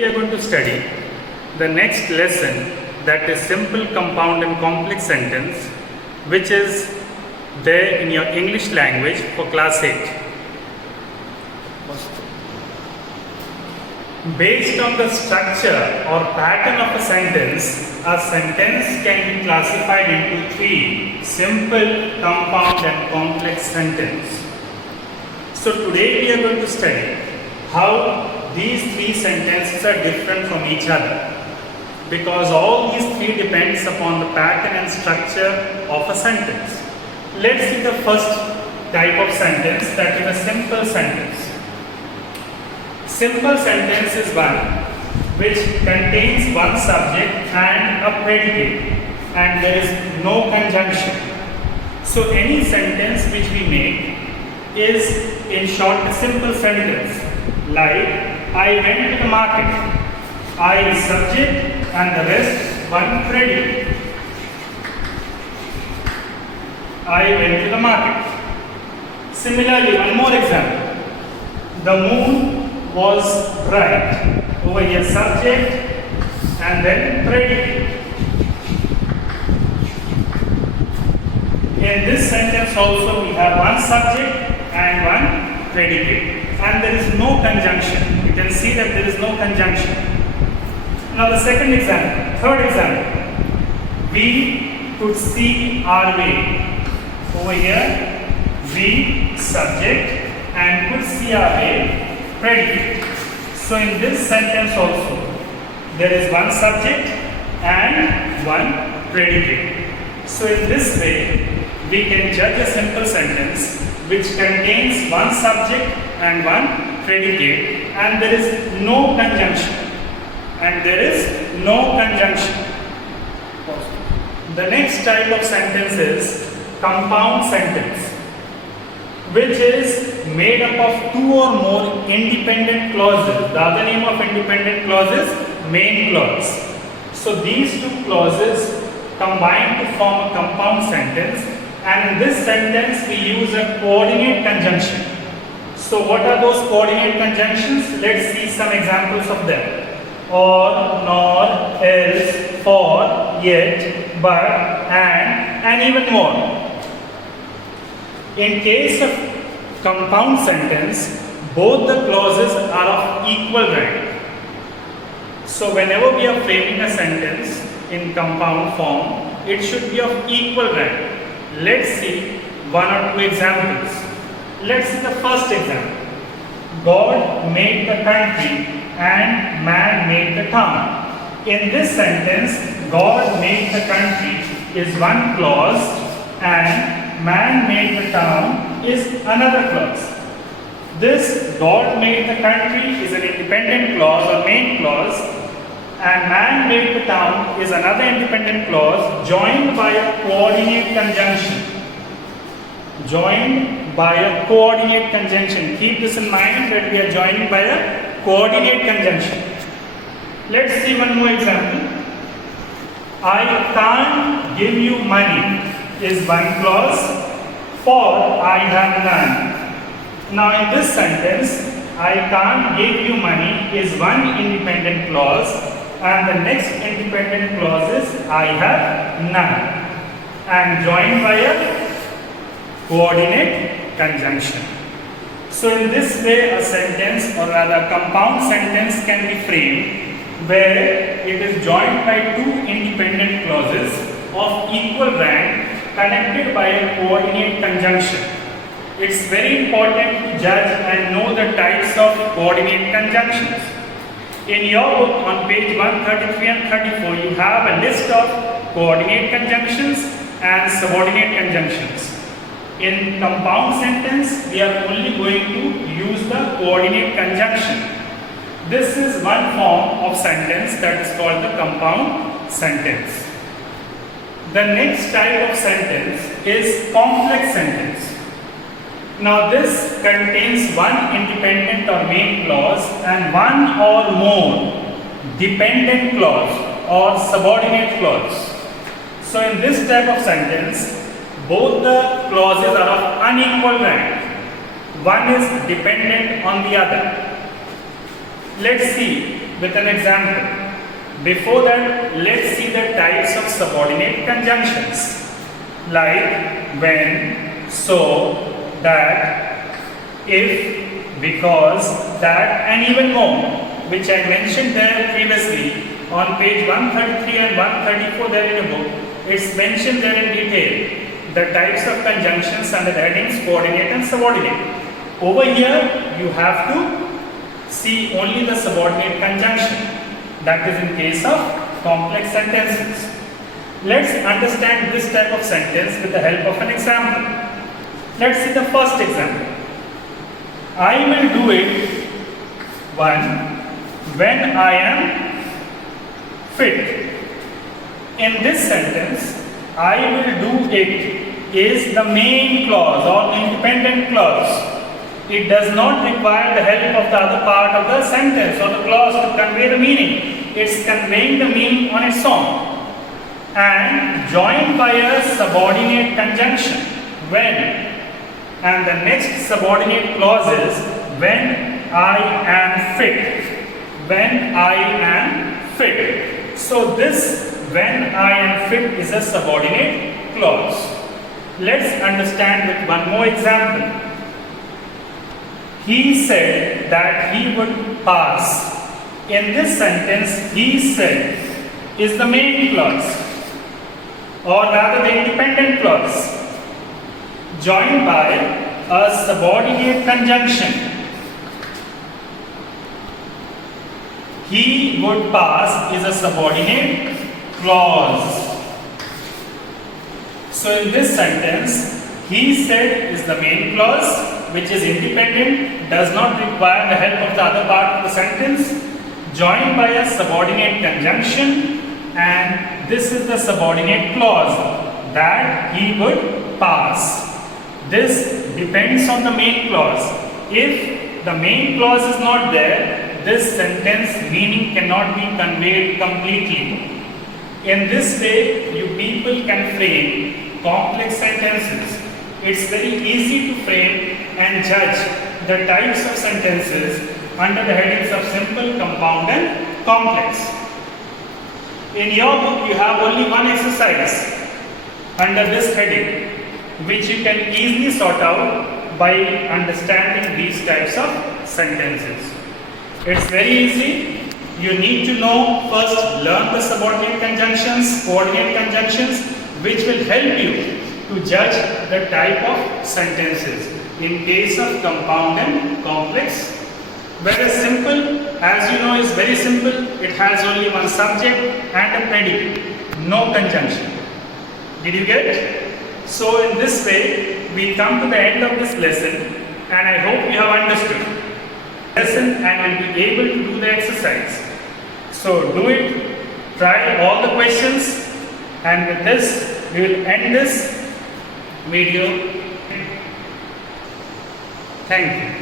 we are going to study the next lesson, that is simple, compound and complex sentence, which is there in your English language for class 8. Based on the structure or pattern of a sentence can be classified into three: simple, compound and complex sentence. So today we are going to study how these three sentences are different from each other, because all these three depends upon the pattern and structure of a sentence. Let's see the first type of sentence, that is a simple sentence. Simple sentence is one which contains one subject and a predicate, and there is no conjunction. So any sentence which we make is in short a simple sentence, like I went to the market. I is subject and the rest one predicate. I went to the market. Similarly, one more example. The moon was bright. Over here subject and then predicate. In this sentence also we have one subject and one predicate, and there is no conjunction. You can see that there is no conjunction. Now the second example, third example. We could see our way. Over here we subject and could see our way predicate. So in this sentence also there is one subject and one predicate. So in this way we can judge a simple sentence which contains one subject and one predicate, and there is no conjunction. The next type of sentence is compound sentence, which is made up of two or more independent clauses. The other name of independent clause is main clause. So these two clauses combine to form a compound sentence, and in this sentence we use a coordinate conjunction. So what are those coordinate conjunctions? Let's see some examples of them. Or, nor, else, for, yet, but, and even more. In case of compound sentence, both the clauses are of equal rank. So whenever we are framing a sentence in compound form, it should be of equal rank. Let's see one or two examples. Let's see the first example. God made the country and man made the town. In this sentence, God made the country is one clause and man made the town is another clause. This God made the country is an independent clause or main clause, and man made the town is another independent clause joined by a coordinate conjunction. Keep this in mind, that we are joining by a coordinate conjunction. Let's see one more example. I can't give you money is one clause, for I have none. Now in this sentence, I can't give you money is one independent clause, and the next independent clause is I have none, and joined by a coordinate conjunction. So in this way a sentence, or rather compound sentence, can be framed where it is joined by two independent clauses of equal rank connected by a coordinate conjunction. It's very important to judge and know the types of coordinate conjunctions. In your book on page 133 and 34, you have a list of coordinate conjunctions and subordinate conjunctions. In compound sentence, we are only going to use the coordinate conjunction. This is one form of sentence that is called the compound sentence. The next type of sentence is complex sentence. Now this contains one independent or main clause and one or more dependent clause or subordinate clause. So in this type of sentence, both the clauses are of unequal rank. One is dependent on the other. Let's see with an example. Before that, let's see the types of subordinate conjunctions like when, so, that, if, because, that, and even more, which I mentioned there previously on page 133 and 134 there in the book. It's mentioned there in detail the types of conjunctions under the headings coordinate and subordinate. Over here, you have to see only the subordinate conjunction. That is in case of complex sentences. Let's understand this type of sentence with the help of an example. Let's see the first example. I will do it when I am fit. In this sentence, I will do it is the main clause or independent clause. It does not require the help of the other part of the sentence or the clause to convey the meaning. It's conveying the meaning on its own. And joined by a subordinate conjunction, when. And the next subordinate clause is when I am fit. When I am fit. So this when I am fit is a subordinate clause. Let's understand with one more example. He said that he would pass. In this sentence, he said is the main clause, or rather the independent clause, joined by a subordinate conjunction. He would pass is a subordinate clause. So in this sentence, he said is the main clause, which is independent, does not require the help of the other part of the sentence, joined by a subordinate conjunction, and this is the subordinate clause, that he would pass. This depends on the main clause. If the main clause is not there, this sentence meaning cannot be conveyed completely. In this way, you people can frame complex sentences. It's very easy to frame and judge the types of sentences under the headings of simple, compound, and complex. In your book, you have only one exercise under this heading, which you can easily sort out by understanding these types of sentences. It's very easy. You need to know first, learn the subordinate conjunctions, coordinate conjunctions, which will help you to judge the type of sentences in case of compound and complex. Whereas simple, as you know, is very simple. It has only one subject and a predicate, no conjunction. Did you get it? So in this way, we come to the end of this lesson, and I hope you have understood lesson and will be able to do the exercise. So do it, try all the questions, and with this, we will end this video. Thank you.